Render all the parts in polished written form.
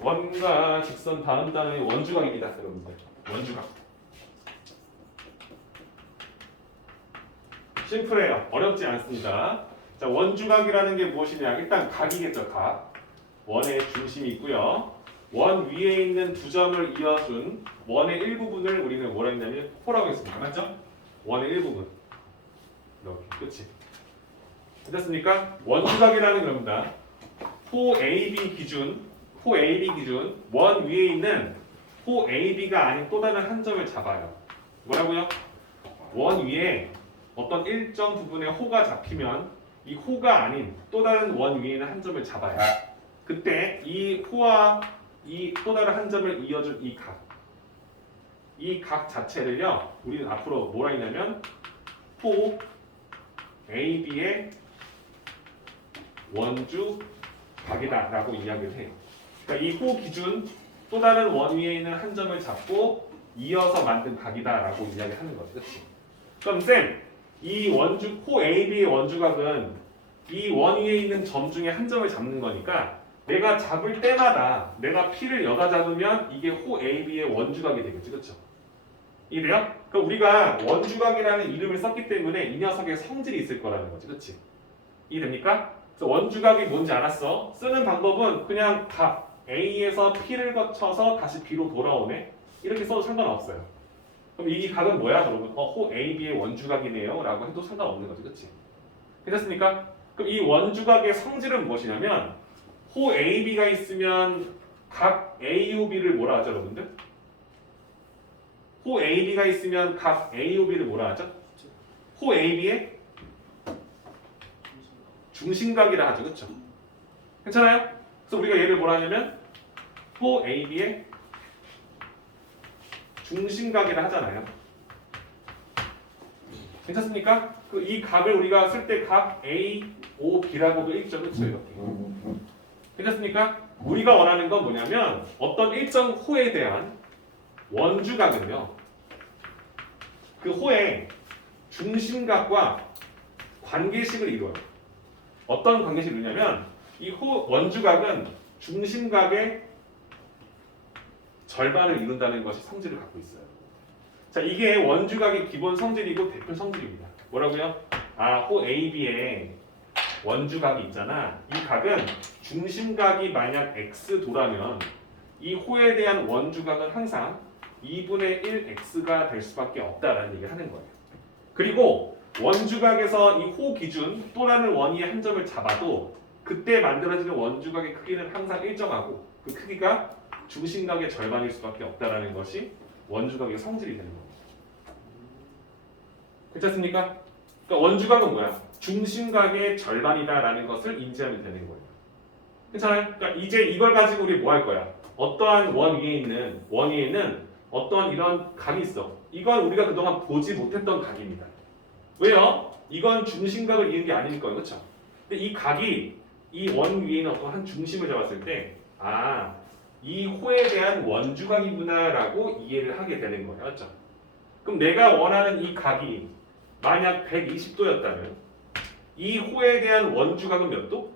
원과 직선 다음 단원의 원주각입니다, 여러분들. 원주각. 심플해요. 어렵지 않습니다. 자, 원주각이라는 게 무엇이냐? 일단 각이겠죠, 각. 원의 중심이 있고요. 원 위에 있는 두 점을 이어준 원의 일부분을 우리는 뭐라 했냐면 호라고 했습니다. 맞죠? 원의 일부분. 이렇게, 그치? 됐습니까? 원주각이라는 겁니다. 호 AB 기준 원 위에 있는 호 AB가 아닌 또 다른 한 점을 잡아요. 뭐라고요? 원 위에 어떤 일정 부분의 호가 잡히면 이 호가 아닌 또 다른 원 위에 있는 한 점을 잡아요. 그때 이 호와 이 또 다른 한 점을 이어준 이 각 자체를요, 우리는 앞으로 뭐라 했냐면 호 AB의 원주 각이다라고 이야기를 해요. 그러니까 이 호 기준 또 다른 원 위에 있는 한 점을 잡고 이어서 만든 각이다라고 이야기하는 거죠, 그렇지? 그럼 쌤, 이 원주 호 AB의 원주각은 이 원 위에 있는 점 중에 한 점을 잡는 거니까 내가 잡을 때마다 내가 P를 여다 잡으면 이게 호 AB의 원주각이 되겠지, 그렇죠? 이래요? 그럼 우리가 원주각이라는 이름을 썼기 때문에 이 녀석의 성질이 있을 거라는 거지, 그렇지? 이해됩니까? 그래서 원주각이 뭔지 알았어? 쓰는 방법은 그냥 각 A에서 P를 거쳐서 다시 B로 돌아오네? 이렇게 써도 상관없어요. 그럼 이 각은 뭐야, 여러분? 호 AB의 원주각이네요 라고 해도 상관없는 거지, 그치? 괜찮습니까? 그럼 이 원주각의 성질은 무엇이냐면 호 AB가 있으면 각 AOB를 뭐라 하죠, 여러분들? 호 AB가 있으면 각 AOB를 뭐라 하죠? 호 AB의 중심각이라 하죠, 그렇죠? 괜찮아요? 그래서 우리가 얘를 뭐라 하냐면 호 AB의 중심각이라 하잖아요. 괜찮습니까? 이 각을 우리가 쓸 때 각 AOB라고도 읽죠, 그렇죠? 이렇게. 괜찮습니까? 우리가 원하는 건 뭐냐면 어떤 일정 호에 대한 원주각은요, 그 호의 중심각과 관계식을 이루어요. 어떤 관계식을 이루냐면 이 원주각은 중심각의 절반을 이룬다는 것이 성질을 갖고 있어요. 자, 이게 원주각의 기본 성질이고 대표 성질입니다. 뭐라고요? 호 AB의 원주각이 있잖아. 이 각은 중심각이 만약 x도라면 이 호에 대한 원주각은 항상 2분의 1x가 될 수밖에 없다라는 얘기를 하는 거예요. 그리고 원주각에서 이 호 기준 또라는 원위의 한 점을 잡아도 그때 만들어지는 원주각의 크기는 항상 일정하고 그 크기가 중심각의 절반일 수밖에 없다라는 것이 원주각의 성질이 되는 겁니다. 괜찮습니까? 그러니까 원주각은 뭐야? 중심각의 절반이다라는 것을 인지하면 되는 거예요. 괜찮아요? 그러니까 이제 이걸 가지고 우리 뭐 할 거야? 어떠한 원 위에 있는 어떠한 이런 각이 있어. 이건 우리가 그동안 보지 못했던 각입니다. 왜요? 이건 중심각을 이은 게 아니니까요, 그렇죠? 근데 이 각이 이 원 위에 있는 어떤 한 중심을 잡았을 때, 이 호에 대한 원주각이구나라고 이해를 하게 되는 거예요, 그렇죠? 그럼 내가 원하는 이 각이 만약 120도였다면 이 호에 대한 원주각은 몇 도?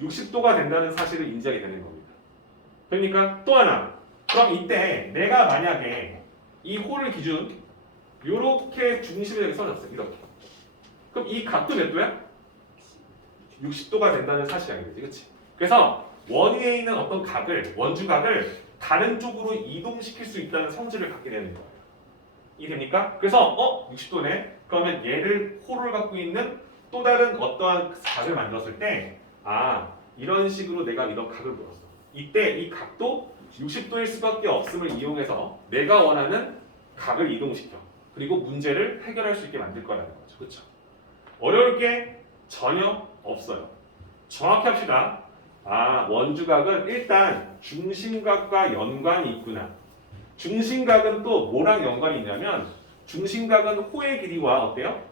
60도가 된다는 사실을 인지하게 되는 겁니다. 그러니까 또 하나, 그럼 이때 내가 만약에 이 호를 기준 이렇게 중심을 여기 써줬어, 이렇게. 그럼 이 각도 몇 도야? 60도가 된다는 사실이 아니겠지, 그렇지? 그래서 원 위에 있는 어떤 각을, 원주각을 다른 쪽으로 이동시킬 수 있다는 성질을 갖게 되는 거예요. 이해됩니까? 그래서 60도네. 그러면 얘를 호를 갖고 있는 또 다른 어떠한 각을 만들었을 때 이런 식으로 내가 이런 각을 보였어. 이때 이 각도 60도일 수밖에 없음을 이용해서 내가 원하는 각을 이동시켜. 그리고 문제를 해결할 수 있게 만들 거라는 거죠. 그렇죠? 어려울 게 전혀 없어요. 정확히 합시다. 원주각은 일단 중심각과 연관이 있구나. 중심각은 또 뭐랑 연관이 있냐면 중심각은 호의 길이와 어때요?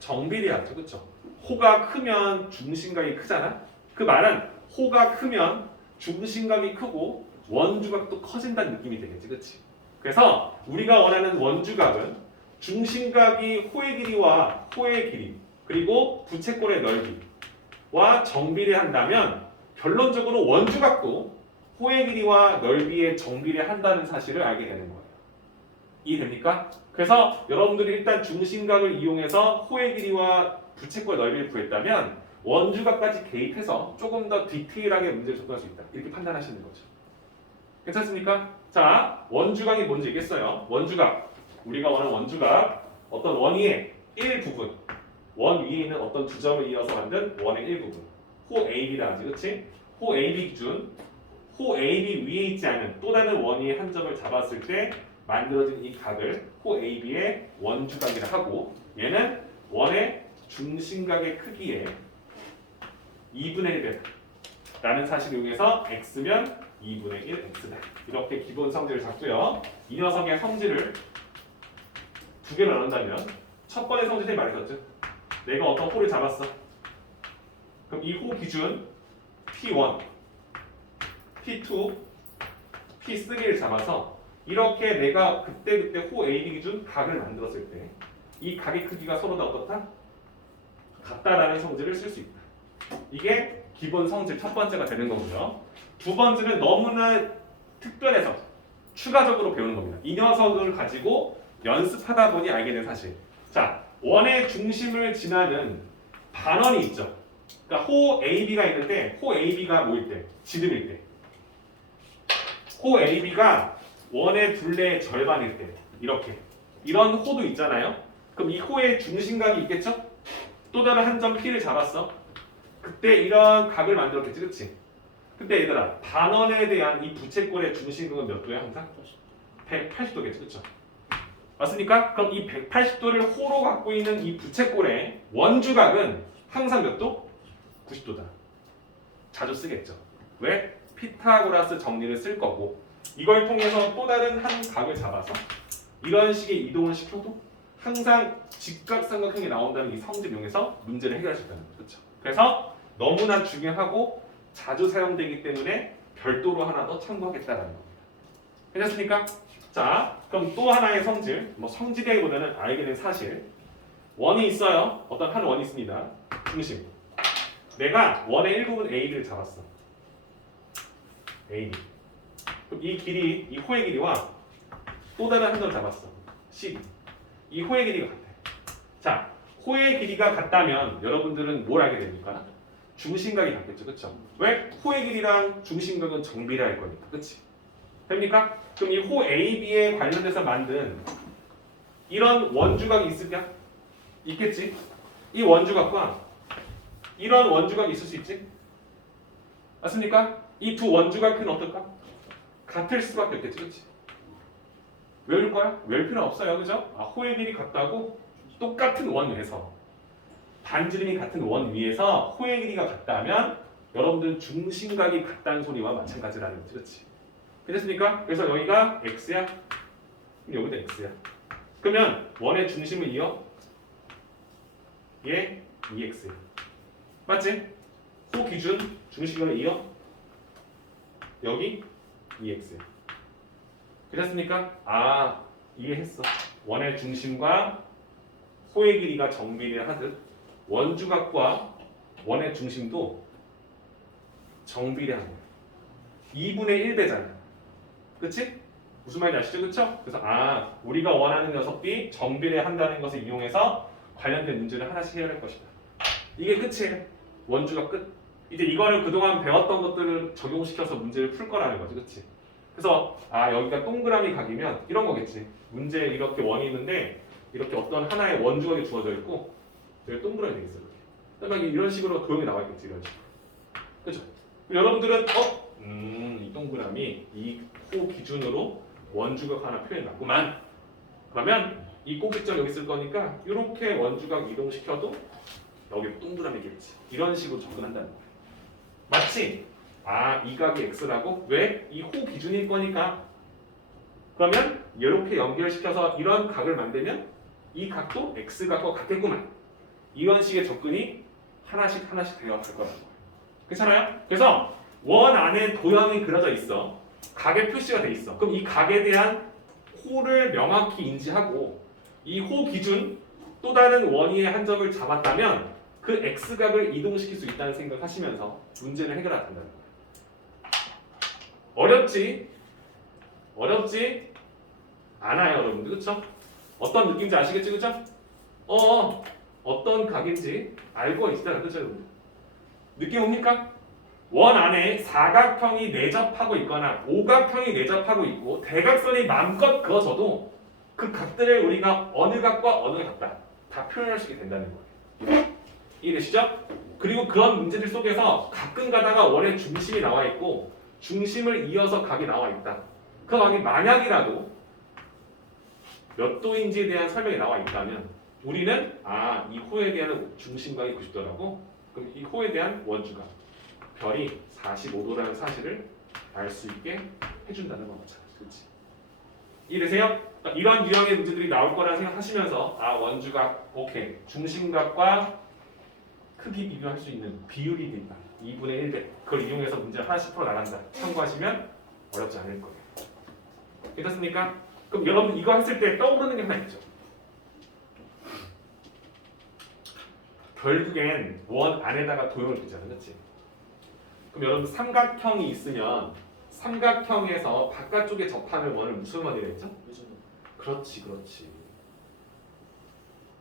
정비례하죠. 그렇죠? 호가 크면 중심각이 크잖아. 그 말은 호가 크면 중심각이 크고 원주각도 커진다는 느낌이 되겠지. 그렇지? 그래서 우리가 원하는 원주각은 중심각이 호의 길이와 호의 길이 그리고 부채꼴의 넓이와 정비례한다면 결론적으로 원주각도 호의 길이와 넓이의 정비례한다는 사실을 알게 되는 거예요. 이해됩니까? 그래서 여러분들이 일단 중심각을 이용해서 호의 길이와 부채꼴 넓이를 구했다면 원주각까지 개입해서 조금 더 디테일하게 문제를 접근할 수 있다. 이렇게 판단하시는 거죠. 괜찮습니까? 자, 원주각이 뭔지 얘기했어요. 원주각. 우리가 원하는 원주각. 어떤 원위의 일부분. 원 위에 있는 어떤 두 점을 이어서 만든 원의 일부분. 호 AB라 하지, 그치? 호 AB 기준. 호 AB 위에 있지 않은 또 다른 원위의 한 점을 잡았을 때 만들어진 이 각을 호 AB의 원주각이라 하고, 얘는 원의 중심각의 크기의 2분의 1배 라는 사실을 이용해서 x면 2분의 1 x다. 이렇게 기본 성질을 잡고요. 이 녀석의 성질을 두 개로 나눈다면 첫 번째 성질이 말했었죠. 내가 어떤 호를 잡았어. 그럼 이 호 기준 P1, P2, P3를 잡아서 이렇게 내가 그때 호 AB 기준 각을 만들었을 때 이 각의 크기가 서로 다 어떻다? 같다라는 성질을 쓸 수 있다. 이게 기본 성질 첫 번째가 되는 거고요. 두 번째는 너무나 특별해서 추가적으로 배우는 겁니다. 이 녀석을 가지고 연습하다 보니 알게 된 사실. 자, 원의 중심을 지나는 반원이 있죠. 그러니까 호 AB가 있는데 호 AB가 뭐일 때? 지름일 때. 호 AB가 원의 둘레의 절반일 때. 이렇게. 이런 호도 있잖아요. 그럼 이 호의 중심각이 있겠죠? 또 다른 한 점 P를 잡았어. 그때 이런 각을 만들었겠지, 그치? 근데 얘들아, 반원에 대한 이 부채꼴의 중심각은 몇 도야 항상? 180도겠지, 그쵸? 맞습니까? 그럼 이 180도를 호로 갖고 있는 이 부채꼴의 원주각은 항상 몇 도? 90도다. 자주 쓰겠죠. 왜? 피타고라스 정리를 쓸 거고, 이걸 통해서 또 다른 한 각을 잡아서 이런 식의 이동을 시켜도 항상 직각삼각형이 나온다는 이 성질을 이용해서 문제를 해결할 수 있다는 거죠. 그렇죠? 그래서 너무나 중요하고 자주 사용되기 때문에 별도로 하나 더 참고하겠다라는 겁니다. 괜찮습니까? 자, 그럼 또 하나의 성질, 뭐 성질이라기보다는 알게 된 사실. 원이 있어요. 어떤 한 원이 있습니다. 중심. 내가 원의 일부분 AB를 잡았어. AB. 그럼 이 길이, 이 호의 길이와 또 다른 한 점 잡았어. CD. 이 호의 길이가 같아. 자, 호의 길이가 같다면 여러분들은 뭘 알게 됩니까? 중심각이 같겠죠, 그렇죠? 왜? 호의 길이랑 중심각은 정비례할 거니까, 그렇지? 됩니까? 그럼 이 호 AB에 관련돼서 만든 이런 원주각이 있을까? 있겠지? 이 원주각과 이런 원주각이 있을 수 있지? 맞습니까? 이 두 원주각은 어떨까? 같을 수밖에 없겠지, 그렇지? 외울 거야? 외울 필요 없어요, 그죠? 아, 호의 길이 같다고 똑같은 원 위에서 반지름이 같은 원 위에서 호의 길이가 같다면 여러분들은 중심각이 같다는 소리와 마찬가지라는 거지, 그렇지? 괜찮습니까? 그래서 여기가 x야, 그럼 여기도 x야. 그러면 원의 중심을 이어 얘 2x야. 맞지? 호 기준 중심을 이어 여기 2x야. 괜찮습니까? 아, 이해했어. 원의 중심과 호의 길이가 정비례하듯 원주각과 원의 중심도 정비례하는 거야. 2분의 1배잖아. 그치? 무슨 말인지 아시죠? 그쵸? 그래서 아, 우리가 원하는 녀석이 정비례한다는 것을 이용해서 관련된 문제를 하나씩 해결할 것이다. 이게 끝이에요. 원주각 끝. 이제 이거를 그동안 배웠던 것들을 적용시켜서 문제를 풀 거라는 거지. 그치? 그래서 아, 여기가 동그라미 각이면 이런 거겠지. 문제에 이렇게 원이 있는데 이렇게 어떤 하나의 원주각이 주어져 있고 여기 동그라미 되겠어. 이렇게. 그러니까 이런 식으로 도형이 나와 있겠지. 이런 식으로. 그죠? 여러분들은 이 동그라미 이 호 기준으로 원주각 하나 표현해놨구만. 그러면 이 꼭지점 여기 있을 거니까 이렇게 원주각 이동시켜도 여기 동그라미겠지. 이런 식으로 접근한다는 거야. 맞지? 아, 이 각이 x라고? 왜? 이 호 기준일 거니까. 그러면 이렇게 연결시켜서 이런 각을 만들면 이 각도 x각과 같겠구만. 이런 식의 접근이 하나씩 되어갈 거라는 거예요. 괜찮아요? 그래서 원 안에 도형이 그려져 있어. 각의 표시가 돼 있어. 그럼 이 각에 대한 호를 명확히 인지하고 이 호 기준 또 다른 원위의 한 점을 잡았다면 그 x각을 이동시킬 수 있다는 생각하시면서 문제를 해결하면 된다는 거예요. 어렵지? 어렵지? 않아요, 여러분들. 그쵸? 어떤 느낌인지 아시겠지? 그쵸? 어떤 각인지 알고 있어요. 그쵸, 여러분들? 느낌 옵니까? 원 안에 사각형이 내접하고 있거나 오각형이 내접하고 있고 대각선이 마음껏 그어져도 그 각들을 우리가 어느 각과 어느 각다 다 표현할 수 있게 된다는 거예요. 이해되시죠? 그리고 그런 문제들 속에서 가끔 가다가 원의 중심이 나와 있고 중심을 이어서 각이 나와 있다. 그 각이 만약이라도 몇 도인지에 대한 설명이 나와 있다면 우리는 이 호에 대한 중심각이 90도라고? 그럼 이 호에 대한 원주각 별이 45도라는 사실을 알 수 있게 해준다는 건 마찬가지. 그렇지? 이해되세요? 이런 유형의 문제들이 나올 거라 생각하시면서 원주각 오케이 중심각과 크기 비교할 수 있는 비율이 있다. 2분의 1배 그걸 이용해서 문제를 하나씩 풀어 나간다. 참고하시면 어렵지 않을 거예요. 괜찮습니까? 그럼 여러분 이거 했을 때 떠오르는 게 하나 있죠. 결국엔 원 안에다가 도형을 두잖아, 그렇지? 그럼 여러분 삼각형이 있으면 삼각형에서 바깥쪽에 접하는 원을 무슨 원이라 했죠? 그렇지, 그렇지.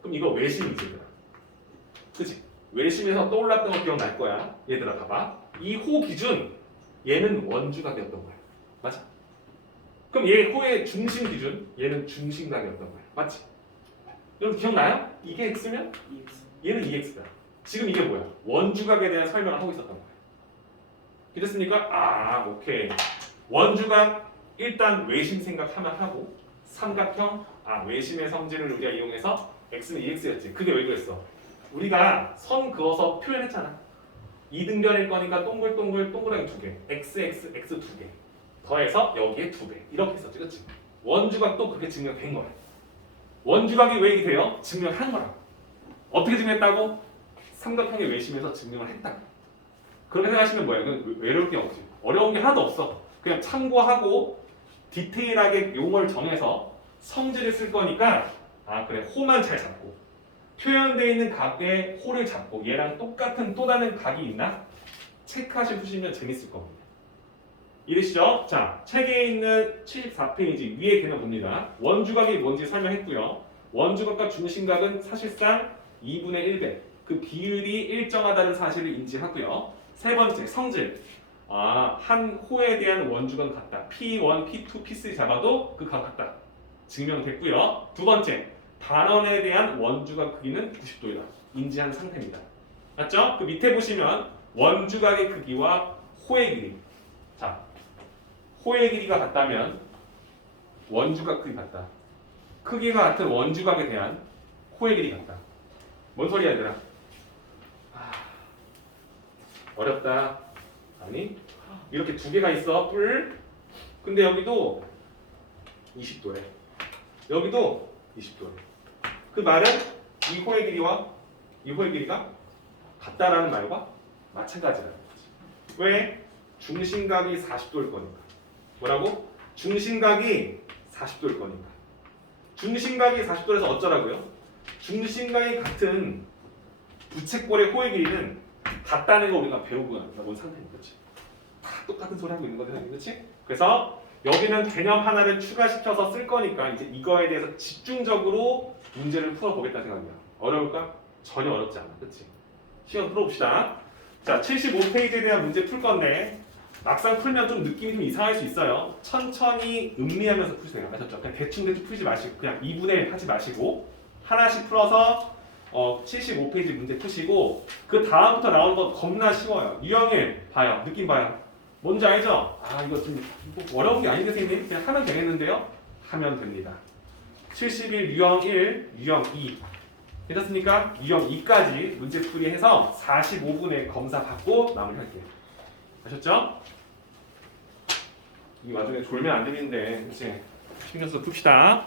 그럼 이거 외심이지, 얘들아. 그치? 외심에서 떠올랐던 거 기억날 거야. 얘들아, 봐봐. 이 호 기준, 얘는 원주각이었던 거야. 맞아? 그럼 얘 호의 중심 기준, 얘는 중심각이었던 거야. 맞지? 여러분 기억나요? 이게 x면 얘는 2x다. 지금 이게 뭐야? 원주각에 대한 설명을 하고 있었던 거야. 이랬습니까? 오케이. 원주각 일단 외심 생각하면 하고 삼각형 외심의 성질을 우리가 이용해서 x는 2x였지. 그게 왜 그랬어? 우리가 선 그어서 표현했잖아. 이등변일 거니까 동글동글 동그라미 2개, x, x, x 2개 더해서 여기에 2배 이렇게 했었지, 그렇지? 원주각도 그렇게 증명된 거야. 원주각이 왜 이렇게 돼요? 증명한 거라고. 어떻게 증명했다고? 삼각형의 외심에서 증명을 했다. 그렇게 생각하시면 뭐야? 외로울 게 없지. 어려운 게 하나도 없어. 그냥 참고하고 디테일하게 용어를 정해서 성질을 쓸 거니까 그래 호만 잘 잡고 표현되어 있는 각의 호를 잡고 얘랑 똑같은 또 다른 각이 있나? 체크하시면 재밌을 겁니다. 이해되시죠? 자, 책에 있는 74페이지 위에 개념 봅니다. 원주각이 뭔지 설명했고요. 원주각과 중심각은 사실상 2분의 1배 그 비율이 일정하다는 사실을 인지하고요. 세 번째, 성질. 한 호에 대한 원주각은 같다. P1, P2, P3 잡아도 그 각 같다. 증명됐고요. 두 번째, 단원에 대한 원주각 크기는 90도이다. 인지한 상태입니다. 맞죠? 그 밑에 보시면 원주각의 크기와 호의 길이. 자, 호의 길이가 같다면 원주각 크기 같다. 크기가 같은 원주각에 대한 호의 길이 같다. 뭔 소리야, 얘들아? 어렵다. 아니, 이렇게 두 개가 있어. 뿔. 근데 여기도 20도래. 여기도 20도래. 그 말은 이 호의 길이와 이 호의 길이가 같다라는 말과 마찬가지라는 거지. 왜? 중심각이 40도일 거니까. 뭐라고? 중심각이 40도일 거니까. 중심각이 40도라서 어쩌라고요? 중심각이 같은 부채꼴의 호의 길이는 같다는 거 우리가 배우고 온 상태인 거지. 다 똑같은 소리 하고 있는 거잖아, 그렇지? 그래서 여기는 개념 하나를 추가시켜서 쓸 거니까 이제 이거에 대해서 집중적으로 문제를 풀어보겠다 생각이야. 어려울까? 전혀 어렵지 않아, 그렇지? 시간 풀어봅시다. 자, 75페이지에 대한 문제 풀 건데 막상 풀면 좀 느낌이 좀 이상할 수 있어요. 천천히 음미하면서 푸세요. 아셨죠? 그냥 대충 풀지 마시고 그냥 2분의 1 하지 마시고 하나씩 풀어서 75페이지 문제 푸시고 그 다음부터 나오는 거 겁나 쉬워요. 유형일 봐요. 느낌 봐요. 뭔지 알죠? 이거 좀 어려운 게 아닌데 선생님 그냥 하면 되겠는데요? 하면 됩니다. 71 유형 1, 유형 2 괜찮습니까? 유형 2까지 문제 풀이해서 45분에 검사 받고 마무리할게요. 아셨죠? 이 와중에 졸면 안 되는데 그치? 신경 써서 풉시다.